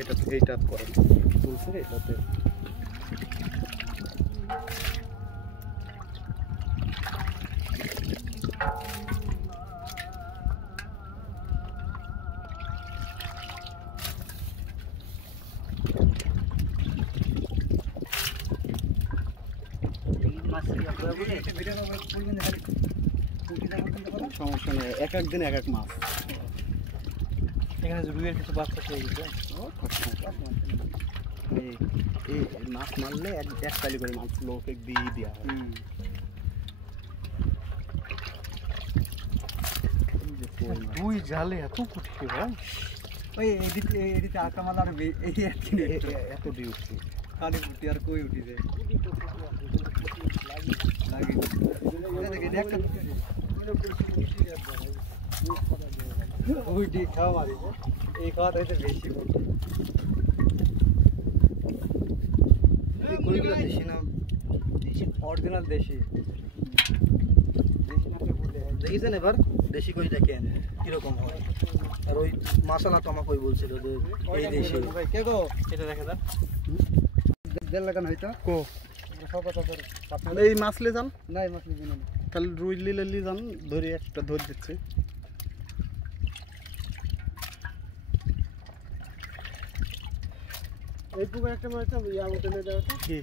এটা এইটা করেন বলছে এটাতে সমস্যা নেই, এক এক দিন এক এক মাছ। এখানে রুইয়ের কিছু বাচ্চা পেয়ে গেছে। এই মাছ মারলে এক কালি করে মাছ লোকে দিয়ে দেওয়া হয়। দুই জালে এত কুটকি ভাই, ওই এদিকে আঁকা মালার এই এত ডিউটি খালি ফুটি আর কই উঠি যায় লাগে ওইটি খাওয়া মারি এই খাওয়াটা হইতে বেশি কোনগুলো দেশি না অরিজিনাল দেশি দেখেছেন এবার দেশি কই দেখেন কিরকম হয়। আর ওই মাসালা তো আমাকে বলছিল যে এই দেশি কে গো এটা দেখে দেন 1.5 লাখ হয়তো কো এই মাছ লে যান নাই মাছ নিবি না তাহলে রুই লিলে যান ধরে একটা ধরে দিচ্ছে। এই পুকুরে একটা মাছ ইয়া মতো নিয়ে যাও তো কি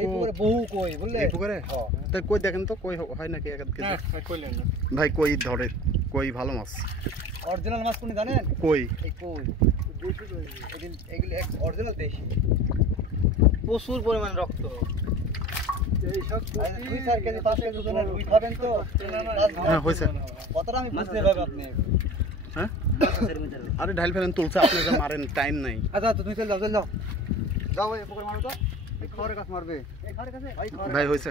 এই পুকুরে বহু কই বুঝলে এই পুকুরে তাই কই দেখেন তো কই হয় নাকি এক কেজি? হ্যাঁ কইলেন না ভাই কই ধরে, কই ভালো মাছ। অরিজিনাল মাছ কোনি জানেন? কই এই কই দেশি কই এগুলো অরিজিনাল দেশি প্রচুর পরিমাণ রক্ত। এই সব 2-4 কেজি 5 কেজি ওজনের রুই খাবেন তো? হ্যাঁ হয়েছে। কতটা আমি বুঝতে পারবো আপনি হ্যাঁ আরে ঢাইল ফেলেন তুলছে, আপনি যা মারেন টাইম নাই। আচ্ছা তুমি চল যাও যাও এই পুকুরে মারো তো এই খাওয়ারের কাছে মারবে এই খাওয়ারের কাছে ভাই হয়েছে।